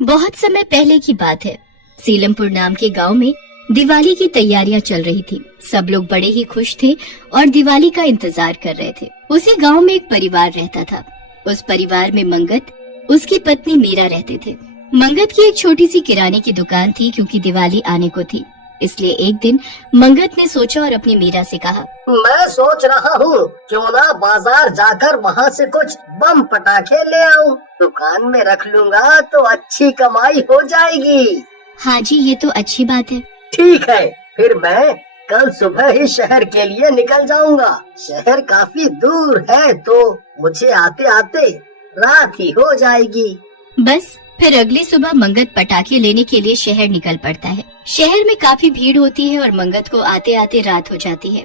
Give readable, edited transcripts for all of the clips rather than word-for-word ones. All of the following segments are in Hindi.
बहुत समय पहले की बात है। सीलमपुर नाम के गांव में दिवाली की तैयारियां चल रही थी। सब लोग बड़े ही खुश थे और दिवाली का इंतजार कर रहे थे। उसी गांव में एक परिवार रहता था। उस परिवार में मंगत, उसकी पत्नी मीरा रहते थे। मंगत की एक छोटी सी किराने की दुकान थी। क्योंकि दिवाली आने को थी, इसलिए एक दिन मंगत ने सोचा और अपनी मीरा से कहा, मैं सोच रहा हूँ क्यों ना बाजार जाकर वहाँ से कुछ बम पटाखे ले आऊं। दुकान में रख लूंगा तो अच्छी कमाई हो जाएगी। हाँ जी, ये तो अच्छी बात है। ठीक है, फिर मैं कल सुबह ही शहर के लिए निकल जाऊंगा। शहर काफी दूर है तो मुझे आते आते रात ही हो जाएगी। बस फिर अगली सुबह मंगत पटाखे लेने के लिए शहर निकल पड़ता है। शहर में काफी भीड़ होती है और मंगत को आते आते रात हो जाती है।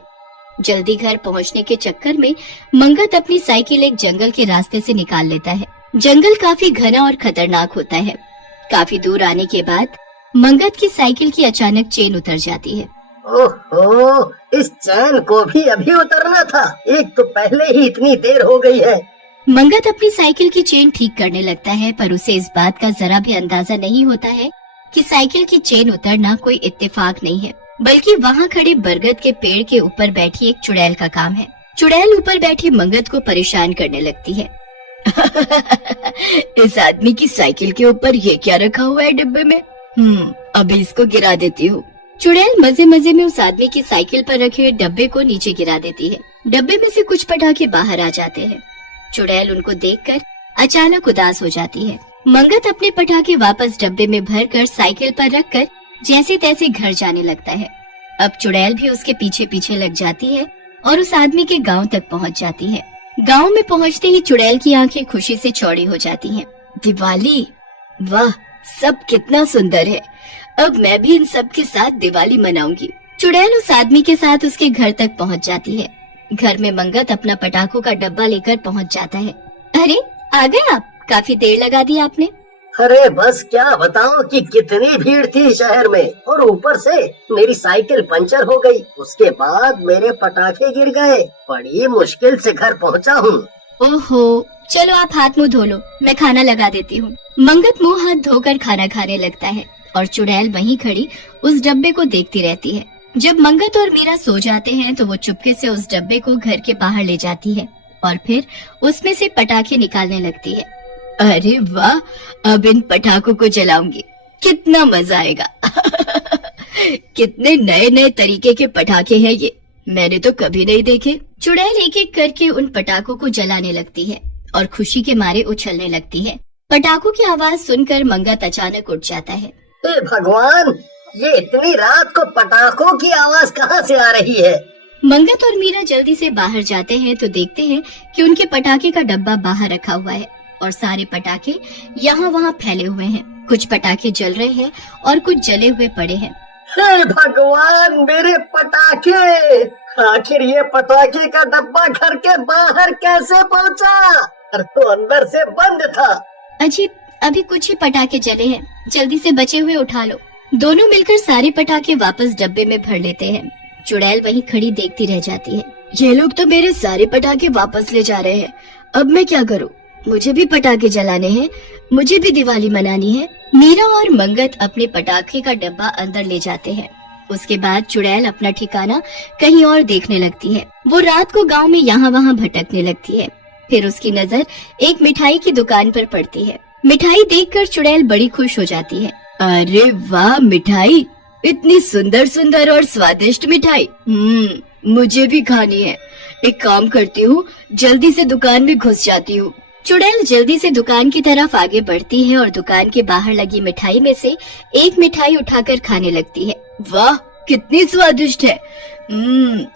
जल्दी घर पहुंचने के चक्कर में मंगत अपनी साइकिल एक जंगल के रास्ते से निकाल लेता है। जंगल काफी घना और खतरनाक होता है। काफी दूर आने के बाद मंगत की साइकिल की अचानक चेन उतर जाती है। ओहो, इस चैन को भी अभी उतरना था। एक तो पहले ही इतनी देर हो गई है। मंगत अपनी साइकिल की चेन ठीक करने लगता है, पर उसे इस बात का जरा भी अंदाजा नहीं होता है कि साइकिल की चेन उतरना कोई इत्तेफाक नहीं है, बल्कि वहाँ खड़े बरगद के पेड़ के ऊपर बैठी एक चुड़ैल का काम है। चुड़ैल ऊपर बैठी मंगत को परेशान करने लगती है। इस आदमी की साइकिल के ऊपर ये क्या रखा हुआ है डिब्बे में? अभी इसको गिरा देती हूँ। चुड़ैल मजे मजे में उस आदमी की साइकिल पर रखे हुए डब्बे को नीचे गिरा देती है। डब्बे में से कुछ पटाखे बाहर आ जाते हैं। चुड़ैल उनको देखकर अचानक उदास हो जाती है। मंगत अपने पटाखे वापस डब्बे में भरकर साइकिल पर रखकर जैसे तैसे घर जाने लगता है। अब चुड़ैल भी उसके पीछे पीछे लग जाती है और उस आदमी के गांव तक पहुंच जाती है। गांव में पहुंचते ही चुड़ैल की आंखें खुशी से चौड़ी हो जाती हैं। दिवाली, वाह, सब कितना सुंदर है। अब मैं भी इन सब के साथ दिवाली मनाऊंगी। चुड़ैल उस आदमी के साथ उसके घर तक पहुंच जाती है। घर में मंगत अपना पटाखों का डब्बा लेकर पहुंच जाता है। अरे, आ गए आप? काफी देर लगा दी आपने। अरे बस क्या बताऊं कि कितनी भीड़ थी शहर में, और ऊपर से मेरी साइकिल पंचर हो गई। उसके बाद मेरे पटाखे गिर गए। बड़ी मुश्किल से घर पहुंचा हूँ। ओहो, चलो आप हाथ मुंह धो लो, मैं खाना लगा देती हूँ। मंगत मुंह हाथ धोकर खाना खाने लगता है और चुड़ैल वहीं खड़ी उस डब्बे को देखती रहती है। जब मंगत और मीरा सो जाते हैं तो वो चुपके से उस डब्बे को घर के बाहर ले जाती है और फिर उसमें से पटाखे निकालने लगती है। अरे वाह, अब इन पटाखों को जलाऊंगी, कितना मजा आएगा। कितने नए नए तरीके के पटाखे हैं ये, मैंने तो कभी नहीं देखे। चुड़ैल एक एक करके उन पटाखों को जलाने लगती है और खुशी के मारे उछलने लगती है। पटाखों की आवाज सुनकर मंगत अचानक उठ जाता है। हे भगवान, ये इतनी रात को पटाखों की आवाज कहाँ से आ रही है? मंगत और मीरा जल्दी से बाहर जाते हैं तो देखते हैं कि उनके पटाखे का डब्बा बाहर रखा हुआ है और सारे पटाखे यहाँ वहाँ फैले हुए हैं। कुछ पटाखे जल रहे हैं और कुछ जले हुए पड़े हैं। हे भगवान, मेरे पटाखे! आखिर ये पटाखे का डब्बा घर के बाहर कैसे पहुँचा? घर तो अंदर से बंद था। अजीब, अभी कुछ ही पटाखे जले हैं, जल्दी से बचे हुए उठा लो। दोनों मिलकर सारे पटाखे वापस डब्बे में भर लेते हैं। चुड़ैल वहीं खड़ी देखती रह जाती है। ये लोग तो मेरे सारे पटाखे वापस ले जा रहे हैं, अब मैं क्या करूं? मुझे भी पटाखे जलाने हैं, मुझे भी दिवाली मनानी है। मीरा और मंगत अपने पटाखे का डब्बा अंदर ले जाते हैं। उसके बाद चुड़ैल अपना ठिकाना कहीं और देखने लगती है। वो रात को गांव में यहाँ वहाँ भटकने लगती है। फिर उसकी नजर एक मिठाई की दुकान पर पड़ती है। मिठाई देखकर चुड़ैल बड़ी खुश हो जाती है। अरे वाह, मिठाई, इतनी सुंदर सुंदर और स्वादिष्ट मिठाई, मुझे भी खानी है। एक काम करती हूँ, जल्दी से दुकान में घुस जाती हूँ। चुड़ैल जल्दी से दुकान की तरफ आगे बढ़ती है और दुकान के बाहर लगी मिठाई में से एक मिठाई उठाकर खाने लगती है। वाह, कितनी स्वादिष्ट है।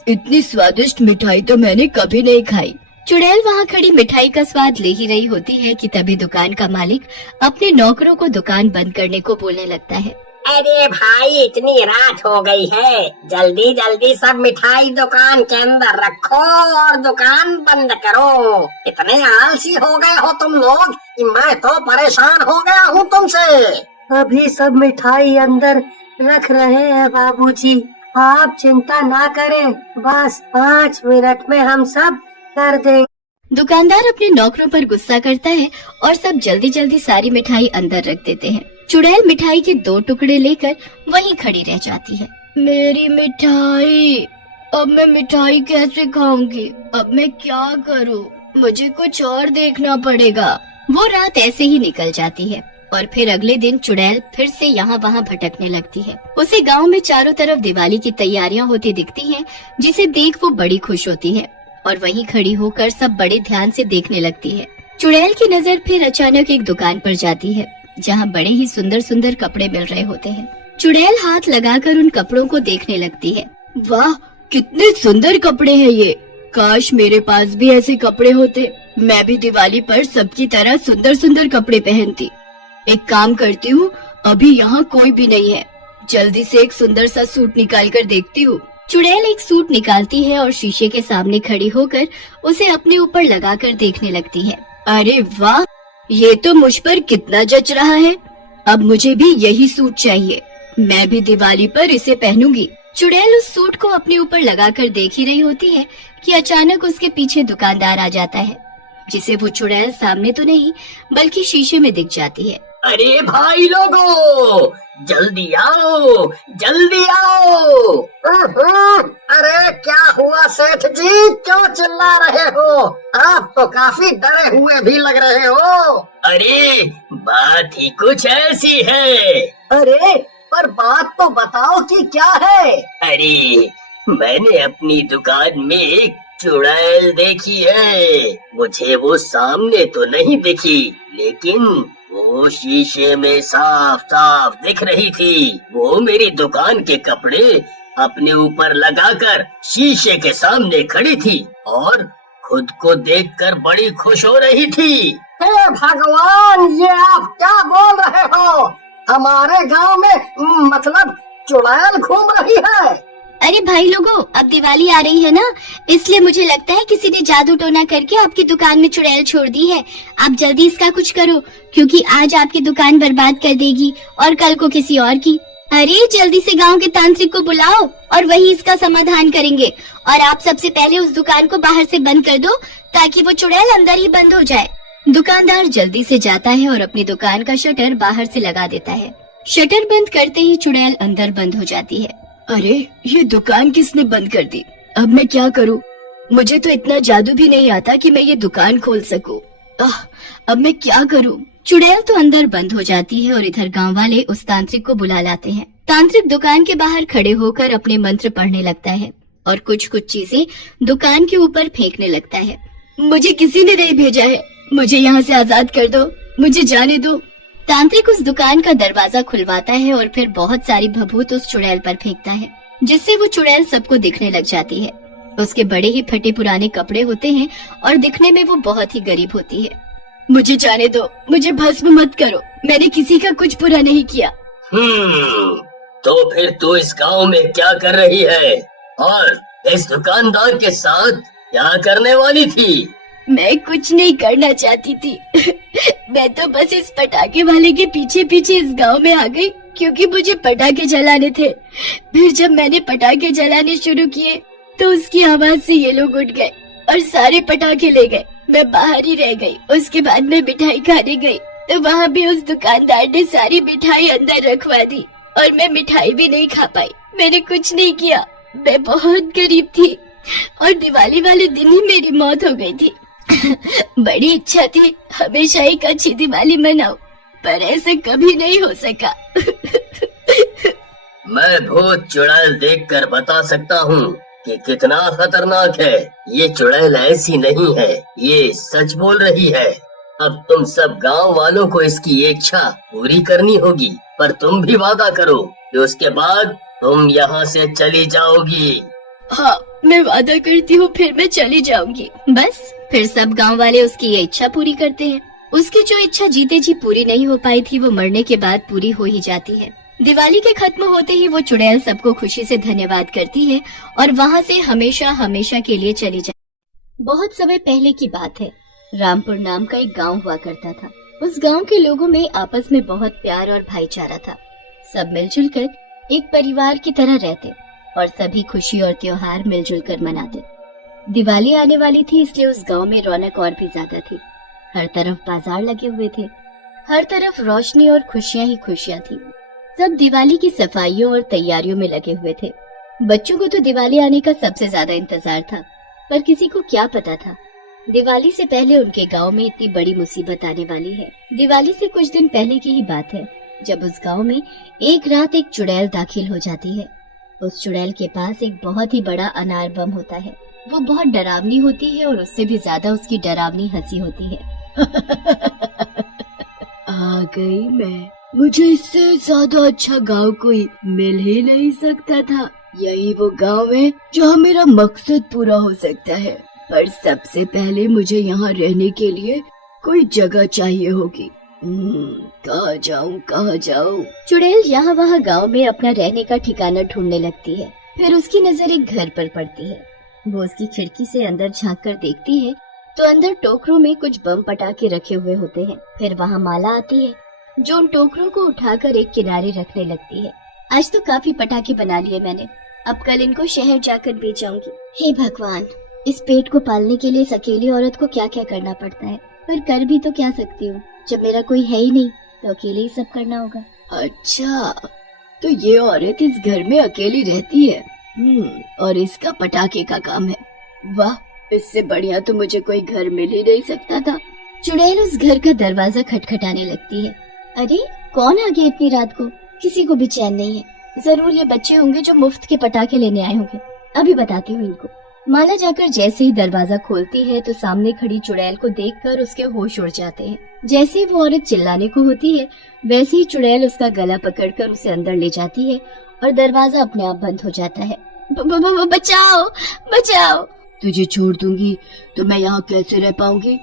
इतनी स्वादिष्ट मिठाई तो मैंने कभी नहीं खाई। चुड़ैल वहाँ खड़ी मिठाई का स्वाद ले ही रही होती है कि तभी दुकान का मालिक अपने नौकरों को दुकान बंद करने को बोलने लगता है। अरे भाई, इतनी रात हो गई है, जल्दी जल्दी सब मिठाई दुकान के अंदर रखो और दुकान बंद करो। इतने आलसी हो गए हो तुम लोग कि मैं तो परेशान हो गया हूँ तुमसे। अभी सब मिठाई अंदर रख रहे हैं बाबूजी, आप चिंता ना करें, बस 5 मिनट में हम सब कर देंगे। दुकानदार अपने नौकरों पर गुस्सा करता है और सब जल्दी जल्दी सारी मिठाई अंदर रख देते हैं। चुड़ैल मिठाई के 2 टुकड़े लेकर वहीं खड़ी रह जाती है। मेरी मिठाई, अब मैं मिठाई कैसे खाऊंगी? अब मैं क्या करूं? मुझे कुछ और देखना पड़ेगा। वो रात ऐसे ही निकल जाती है और फिर अगले दिन चुड़ैल फिर से यहाँ वहाँ भटकने लगती है। उसे गांव में चारों तरफ दिवाली की तैयारियां होती दिखती हैं, जिसे देख वो बड़ी खुश होती है और वहीं खड़ी होकर सब बड़े ध्यान से देखने लगती है। चुड़ैल की नजर फिर अचानक एक दुकान पर जाती है, जहाँ बड़े ही सुंदर सुंदर कपड़े मिल रहे होते हैं। चुड़ैल हाथ लगाकर उन कपड़ों को देखने लगती है। वाह, कितने सुंदर कपड़े हैं ये! काश मेरे पास भी ऐसे कपड़े होते। मैं भी दिवाली पर सबकी तरह सुंदर सुंदर कपड़े पहनती। एक काम करती हूँ, अभी यहाँ कोई भी नहीं है, जल्दी से एक सुंदर सा सूट निकाल कर देखती हूँ। चुड़ैल एक सूट निकालती है और शीशे के सामने खड़ी होकर उसे अपने ऊपर लगाकर देखने लगती है। अरे वाह, ये तो मुझ पर कितना जच रहा है। अब मुझे भी यही सूट चाहिए, मैं भी दिवाली पर इसे पहनूंगी। चुड़ैल उस सूट को अपने ऊपर लगाकर देख ही रही होती है कि अचानक उसके पीछे दुकानदार आ जाता है, जिसे वो चुड़ैल सामने तो नहीं बल्कि शीशे में दिख जाती है। अरे भाई लोगो, जल्दी आओ, जल्दी आओ। अरे क्या हुआ सेठ जी, क्यों चिल्ला रहे हो? आप तो काफी डरे हुए भी लग रहे हो। अरे बात ही कुछ ऐसी है। अरे पर बात तो बताओ कि क्या है? अरे मैंने अपनी दुकान में एक चुड़ैल देखी है। मुझे वो सामने तो नहीं दिखी, लेकिन वो शीशे में साफ साफ दिख रही थी। वो मेरी दुकान के कपड़े अपने ऊपर लगाकर शीशे के सामने खड़ी थी और खुद को देखकर बड़ी खुश हो रही थी। हे भगवान, ये आप क्या बोल रहे हो? हमारे गांव में मतलब चुड़ैल घूम रही है? अरे भाई लोगों, अब दिवाली आ रही है ना, इसलिए मुझे लगता है किसी ने जादू टोना करके आपकी दुकान में चुड़ैल छोड़ दी है। आप जल्दी इसका कुछ करो, क्योंकि आज आपकी दुकान बर्बाद कर देगी और कल को किसी और की। अरे जल्दी से गांव के तांत्रिक को बुलाओ और वही इसका समाधान करेंगे। और आप सबसे पहले उस दुकान को बाहर से बंद कर दो, ताकि वो चुड़ैल अंदर ही बंद हो जाए। दुकानदार जल्दी से जाता है और अपनी दुकान का शटर बाहर से लगा देता है। शटर बंद करते ही चुड़ैल अंदर बंद हो जाती है। अरे ये दुकान किसने बंद कर दी? अब मैं क्या करूं? मुझे तो इतना जादू भी नहीं आता कि मैं ये दुकान खोल सकूं। अब मैं क्या करूं? चुड़ैल तो अंदर बंद हो जाती है और इधर गांव वाले उस तांत्रिक को बुला लाते हैं। तांत्रिक दुकान के बाहर खड़े होकर अपने मंत्र पढ़ने लगता है और कुछ कुछ चीजें दुकान के ऊपर फेंकने लगता है। मुझे किसी ने नहीं भेजा है, मुझे यहाँ से आजाद कर दो, मुझे जाने दो। तांत्रिक उस दुकान का दरवाजा खुलवाता है और फिर बहुत सारी भभूत उस चुड़ैल पर फेंकता है, जिससे वो चुड़ैल सबको दिखने लग जाती है। उसके बड़े ही फटे पुराने कपड़े होते हैं और दिखने में वो बहुत ही गरीब होती है। मुझे जाने दो, मुझे भस्म मत करो, मैंने किसी का कुछ बुरा नहीं किया। तो फिर तू इस गांव में क्या कर रही है और इस दुकानदार के साथ क्या करने वाली थी? मैं कुछ नहीं करना चाहती थी। मैं तो बस इस पटाखे वाले के पीछे पीछे इस गांव में आ गई, क्योंकि मुझे पटाखे जलाने थे। फिर जब मैंने पटाखे जलाने शुरू किए तो उसकी आवाज से ये लोग उठ गए और सारे पटाखे ले गए। मैं बाहर ही रह गई। उसके बाद मैं मिठाई खाने गई तो वहाँ भी उस दुकानदार ने सारी मिठाई अंदर रखवा दी और मैं मिठाई भी नहीं खा पाई। मैंने कुछ नहीं किया, मैं बहुत गरीब थी और दिवाली वाले दिन ही मेरी मौत हो गई थी। बड़ी इच्छा थी हमेशा एक अच्छी दिवाली मनाऊं, पर ऐसे कभी नहीं हो सका। मैं भूत चुड़ैल देखकर बता सकता हूँ कि कितना खतरनाक है। ये चुड़ैल ऐसी नहीं है, ये सच बोल रही है। अब तुम सब गांव वालों को इसकी इच्छा पूरी करनी होगी, पर तुम भी वादा करो कि उसके बाद तुम यहाँ से चली जाओगी। हाँ, मैं वादा करती हूँ, फिर मैं चली जाऊंगी। बस फिर सब गांव वाले उसकी ये इच्छा पूरी करते हैं। उसकी जो इच्छा जीते जी पूरी नहीं हो पाई थी, वो मरने के बाद पूरी हो ही जाती है। दिवाली के खत्म होते ही वो चुड़ैल सबको खुशी से धन्यवाद करती है और वहाँ से हमेशा हमेशा के लिए चली जाती। बहुत समय पहले की बात है। रामपुर नाम का एक गांव हुआ करता था। उस गांव के लोगों में आपस में बहुत प्यार और भाईचारा था। सब मिलजुल कर एक परिवार की तरह रहते और सभी खुशी और त्योहार मिलजुल कर मनाते। दिवाली आने वाली थी, इसलिए उस गांव में रौनक और भी ज्यादा थी। हर तरफ बाजार लगे हुए थे, हर तरफ रोशनी और खुशियां ही खुशियां थी। सब दिवाली की सफाइयों और तैयारियों में लगे हुए थे। बच्चों को तो दिवाली आने का सबसे ज्यादा इंतजार था, पर किसी को क्या पता था दिवाली से पहले उनके गांव में इतनी बड़ी मुसीबत आने वाली है। दिवाली से कुछ दिन पहले की ही बात है, जब उस गांव में एक रात एक चुड़ैल दाखिल हो जाती है। उस चुड़ैल के पास एक बहुत ही बड़ा अनार बम होता है। वो बहुत डरावनी होती है और उससे भी ज्यादा उसकी डरावनी हंसी होती है। आ गई मैं, मुझे इससे ज्यादा अच्छा गांव कोई मिल ही नहीं सकता था। यही वो गांव है जहां मेरा मकसद पूरा हो सकता है, पर सबसे पहले मुझे यहाँ रहने के लिए कोई जगह चाहिए होगी। कहाँ जाऊँ? चुड़ैल यहाँ वहाँ गांव में अपना रहने का ठिकाना ढूंढने लगती है। फिर उसकी नजर एक घर पर पड़ती है। वो उसकी खिड़की से अंदर झांक कर देखती है तो अंदर टोकरों में कुछ बम पटाखे रखे हुए होते हैं। फिर वहाँ माला आती है जो उन टोकरों को उठाकर एक किनारे रखने लगती है। आज तो काफी पटाखे बना लिए मैंने, अब कल इनको शहर जाकर बेच आऊंगी। हे भगवान, इस पेट को पालने के लिए इस अकेली औरत को क्या क्या करना पड़ता है, पर कर भी तो क्या सकती हूँ। जब मेरा कोई है ही नहीं तो अकेले ही सब करना होगा। अच्छा, तो ये औरत इस घर में अकेली रहती है। और इसका पटाखे का काम है। वाह, इससे बढ़िया तो मुझे कोई घर मिल ही नहीं सकता था। चुड़ैल उस घर का दरवाजा खटखटाने लगती है। अरे, कौन आ गया इतनी रात को? किसी को भी चैन नहीं है। जरूर ये बच्चे होंगे जो मुफ्त के पटाखे लेने आए होंगे। अभी बताती हूँ इनको। माला जाकर जैसे ही दरवाजा खोलती है तो सामने खड़ी चुड़ैल को देखकर उसके होश उड़ जाते हैं। जैसे ही वो औरत चिल्लाने को होती है, वैसे ही चुड़ैल उसका गला पकड़कर उसे अंदर ले जाती है और दरवाजा अपने आप बंद हो जाता है। बचाओ, बचाओ! तुझे छोड़ दूंगी तो मैं यहाँ कैसे रह पाऊंगी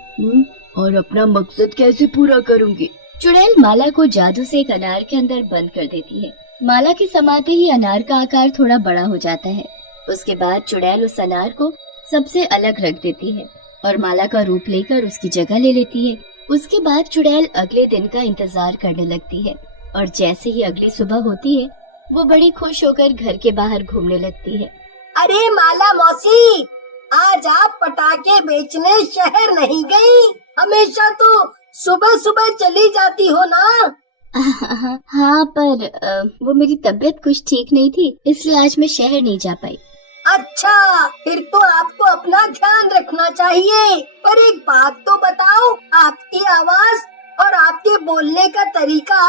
और अपना मकसद कैसे पूरा करूंगी? चुड़ैल माला को जादू से एक अनार के अंदर बंद कर देती है। माला के समाते ही अनार का आकार थोड़ा बड़ा हो जाता है। उसके बाद चुड़ैल उस अनार को सबसे अलग रख देती है और माला का रूप लेकर उसकी जगह ले लेती है। उसके बाद चुड़ैल अगले दिन का इंतजार करने लगती है और जैसे ही अगली सुबह होती है वो बड़ी खुश होकर घर के बाहर घूमने लगती है। अरे माला मौसी, आज आप पटाखे बेचने शहर नहीं गई? हमेशा तो सुबह सुबह चली जाती हो ना? हाँ, पर वो मेरी तबीयत कुछ ठीक नहीं थी, इसलिए आज मैं शहर नहीं जा पाई। अच्छा, फिर तो आपको अपना ध्यान रखना चाहिए। पर एक बात तो बताओ, आपकी आवाज और आपके बोलने का तरीका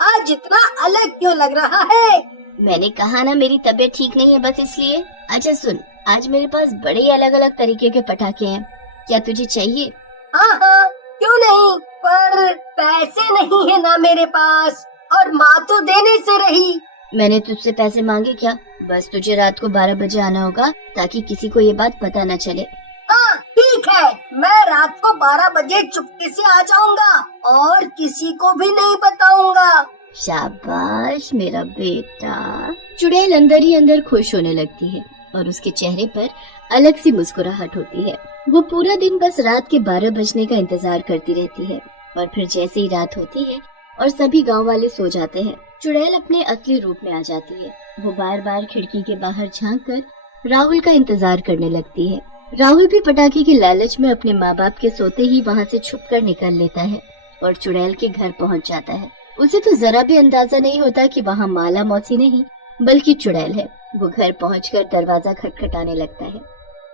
आज इतना अलग क्यों लग रहा है? मैंने कहा ना, मेरी तबीयत ठीक नहीं है, बस इसलिए। अच्छा सुन, आज मेरे पास बड़े अलग अलग तरीके के पटाखे हैं, क्या तुझे चाहिए? हाँ, क्यों नहीं, पर पैसे नहीं है ना मेरे पास, और माँ तो देने से रही। मैंने तुझसे पैसे मांगे क्या? बस तुझे रात को 12 बजे आना होगा ताकि किसी को ये बात पता न चले। हाँ ठीक है, मैं रात को 12 बजे चुपके से आ जाऊंगा और किसी को भी नहीं बताऊंगा। शाबाश मेरा बेटा। चुड़ैल अंदर ही अंदर खुश होने लगती है और उसके चेहरे पर अलग सी मुस्कुराहट होती है। वो पूरा दिन बस रात के 12 बजने का इंतजार करती रहती है और फिर जैसे ही रात होती है और सभी गांव वाले सो जाते हैं, चुड़ैल अपने असली रूप में आ जाती है। वो बार बार खिड़की के बाहर झांककर राहुल का इंतजार करने लगती है। राहुल भी पटाखे के लालच में अपने माँ बाप के सोते ही वहाँ से छुपकर निकल लेता है और चुड़ैल के घर पहुँच जाता है। उसे तो जरा भी अंदाजा नहीं होता कि वहाँ माला मौसी नहीं बल्कि चुड़ैल है। वो घर पहुँचकर दरवाजा खटखटाने लगता है।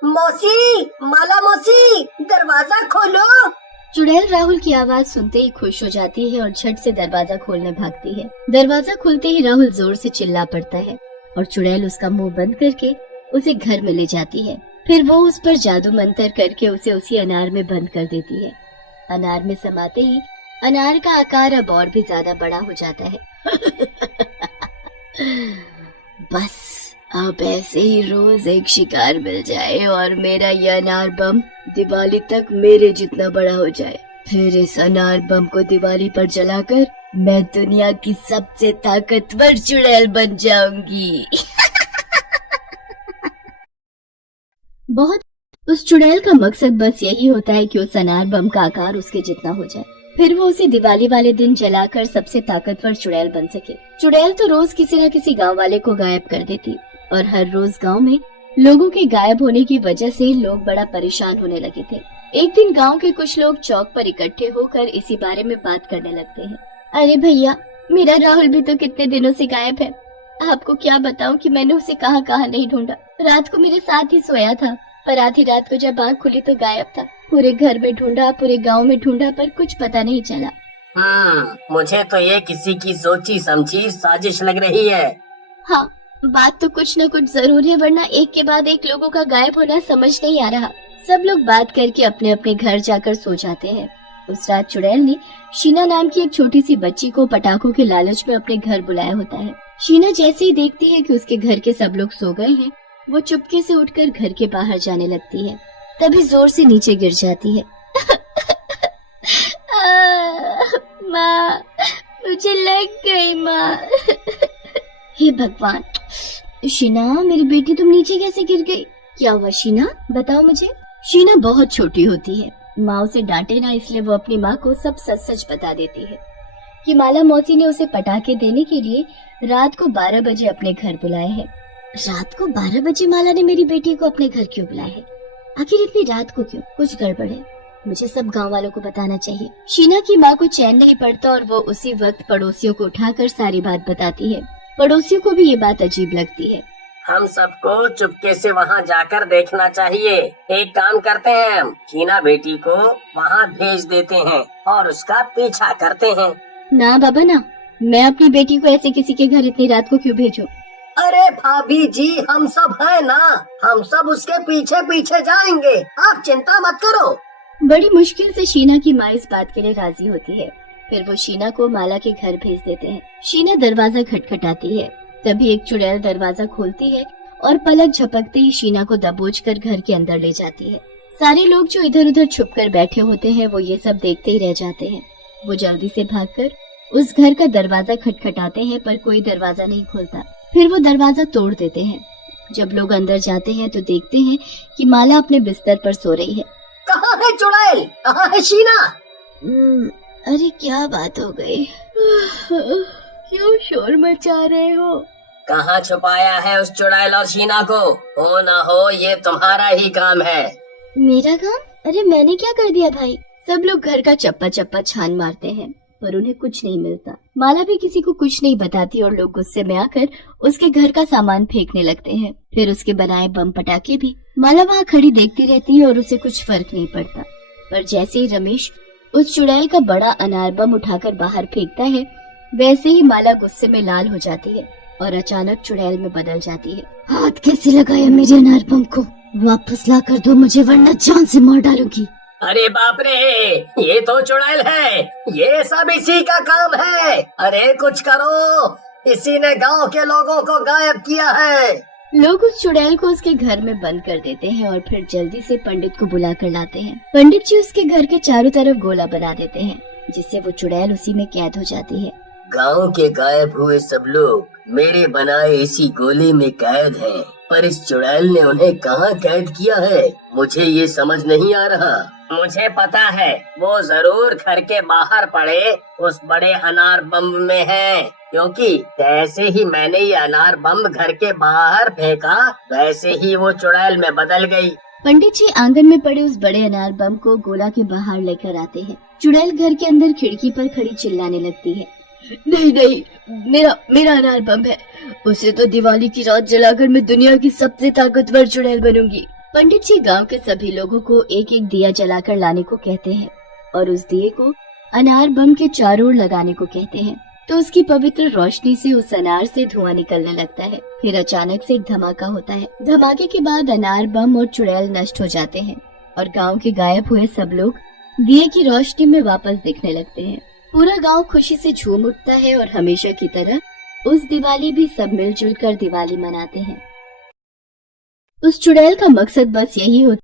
मौसी, माला मौसी, दरवाजा खोलो। चुड़ैल राहुल की आवाज सुनते ही खुश हो जाती है और झट से दरवाजा खोलने भागती है। दरवाजा खुलते ही राहुल जोर से चिल्ला पड़ता है और चुड़ैल उसका मुंह बंद करके उसे घर में ले जाती है। फिर वो उस पर जादू मंतर करके उसे उसी अनार में बंद कर देती है। अनार में समाते ही अनार का आकार अब और भी ज्यादा बड़ा हो जाता है। बस अब ऐसे ही रोज एक शिकार मिल जाए और मेरा ये अनार बम दिवाली तक मेरे जितना बड़ा हो जाए। फिर इस अनार बम को दिवाली पर जलाकर मैं दुनिया की सबसे ताकतवर चुड़ैल बन जाऊंगी। बहुत उस चुड़ैल का मकसद बस यही होता है कि उस अनार बम का आकार उसके जितना हो जाए, फिर वो उसे दिवाली वाले दिन जलाकर सबसे ताकतवर चुड़ैल बन सके। चुड़ैल तो रोज किसी न किसी गांव वाले को गायब कर देती और हर रोज गांव में लोगों के गायब होने की वजह से लोग बड़ा परेशान होने लगे थे। एक दिन गांव के कुछ लोग चौक पर इकट्ठे होकर इसी बारे में बात करने लगते हैं। अरे भैया, मेरा राहुल भी तो कितने दिनों से गायब है। आपको क्या बताऊं कि मैंने उसे कहाँ कहाँ नहीं ढूंढा। रात को मेरे साथ ही सोया था, पर आधी रात को जब आँख खुली तो गायब था। पूरे घर में ढूंढा, पूरे गांव में ढूंढा, पर कुछ पता नहीं चला। मुझे तो ये किसी की सोची समझी साजिश लग रही है। हाँ, बात तो कुछ न कुछ जरूर है, वरना एक के बाद एक लोगों का गायब होना समझ नहीं आ रहा। सब लोग बात करके अपने अपने घर जाकर सो जाते हैं। उस रात चुड़ैल ने शीना नाम की एक छोटी सी बच्ची को पटाखों के लालच में अपने घर बुलाया होता है। शीना जैसे ही देखती है कि उसके घर के सब लोग सो गए हैं, वो चुपके से उठकर घर के बाहर जाने लगती है। तभी जोर से नीचे गिर जाती है। माँ, मुझे लग गई माँ। हे भगवान, शीना मेरी बेटी, तुम नीचे कैसे गिर गई? क्या हुआ शीना, बताओ मुझे। शीना बहुत छोटी होती है, माँ उसे डांटे ना, इसलिए वो अपनी माँ को सब सच सच बता देती है कि माला मौसी ने उसे पटाखे देने के लिए रात को 12 बजे अपने घर बुलाए हैं। रात को 12 बजे माला ने मेरी बेटी को अपने घर क्यों बुलाया है? आखिर इतनी रात को क्यों? कुछ गड़बड़ है, मुझे सब गांव वालों को बताना चाहिए। शीना की माँ को चैन नहीं पड़ता और वो उसी वक्त पड़ोसियों को उठाकर सारी बात बताती है। पड़ोसियों को भी ये बात अजीब लगती है। हम सबको चुपके से वहाँ जाकर देखना चाहिए। एक काम करते हैं, हम शीना बेटी को वहाँ भेज देते हैं और उसका पीछा करते हैं। ना बाबा ना, मैं अपनी बेटी को ऐसे किसी के घर इतनी रात को क्यों भेजूं? अरे भाभी जी, हम सब है ना, हम सब उसके पीछे पीछे जाएंगे, आप चिंता मत करो। बड़ी मुश्किल से शीना की माँ इस बात के लिए राजी होती है। फिर वो शीना को माला के घर भेज देते हैं। शीना दरवाजा खटखटाती है, तभी एक चुड़ैल दरवाजा खोलती है और पलक झपकते ही शीना को दबोचकर घर के अंदर ले जाती है। सारे लोग जो इधर उधर छुपकर बैठे होते हैं वो ये सब देखते ही रह जाते हैं। वो जल्दी से भागकर उस घर का दरवाजा खटखटाते हैं, पर कोई दरवाजा नहीं खुलता। फिर वो दरवाजा तोड़ देते हैं। जब लोग अंदर जाते हैं तो देखते हैं कि माला अपने बिस्तर पर सो रही है। कहाँ है चुड़ैल, कहाँ है शीना? अरे क्या बात हो गई? क्यों शोर मचा रहे हो? कहाँ छुपाया है उस चुड़ैल और शीना को? हो ना हो ये तुम्हारा ही काम है। मेरा काम? अरे मैंने क्या कर दिया भाई? सब लोग घर का चप्पा चप्पा छान मारते हैं, पर उन्हें कुछ नहीं मिलता। माला भी किसी को कुछ नहीं बताती और लोग गुस्से में आकर उसके घर का सामान फेंकने लगते हैं। फिर उसके बनाए बम पटाखे भी। माला वहाँ खड़ी देखती रहती है और उसे कुछ फर्क नहीं पड़ता। पर जैसे ही रमेश उस चुड़ैल का बड़ा अनार बम उठाकर बाहर फेंकता है, वैसे ही माला गुस्से में लाल हो जाती है और अचानक चुड़ैल में बदल जाती है। हाथ कैसे लगाया मेरे अनार बम को? वापस ला कर दो मुझे, वरना जान से मार डालूंगी। अरे बाप रे, ये तो चुड़ैल है, ये सब इसी का काम है। अरे कुछ करो, इसी ने गांव के लोगों को गायब किया है। लोग उस चुड़ैल को उसके घर में बंद कर देते हैं और फिर जल्दी से पंडित को बुला कर लाते हैं। पंडित जी उसके घर के चारों तरफ गोला बना देते हैं, जिससे वो चुड़ैल उसी में कैद हो जाती है। गांव के गायब हुए सब लोग मेरे बनाए इसी गोले में कैद हैं, पर इस चुड़ैल ने उन्हें कहाँ कैद किया है, मुझे ये समझ नहीं आ रहा। मुझे पता है, वो जरूर घर के बाहर पड़े उस बड़े अनार बम में है, क्योंकि जैसे ही मैंने ये अनार बम घर के बाहर फेंका, वैसे ही वो चुड़ैल में बदल गई। पंडित जी आंगन में पड़े उस बड़े अनार बम को गोला के बाहर लेकर आते हैं। चुड़ैल घर के अंदर खिड़की पर खड़ी चिल्लाने लगती है, नहीं नहीं, मेरा अनार बम है, उसे तो दिवाली की रात जलाकर मैं दुनिया की सबसे ताकतवर चुड़ैल बनूंगी। पंडित जी गांव के सभी लोगों को एक एक दिया जलाकर लाने को कहते हैं और उस दिए को अनार बम के चारों ओर लगाने को कहते हैं। तो उसकी पवित्र रोशनी से उस अनार से धुआं निकलने लगता है। फिर अचानक से एक धमाका होता है। धमाके के बाद अनार बम और चुड़ैल नष्ट हो जाते हैं और गांव के गायब हुए सब लोग दिए की रोशनी में वापस दिखने लगते हैं। पूरा गांव खुशी से झूम उठता है और हमेशा की तरह उस दिवाली भी सब मिलजुल कर दिवाली मनाते हैं। उस चुड़ैल का मकसद बस यही होता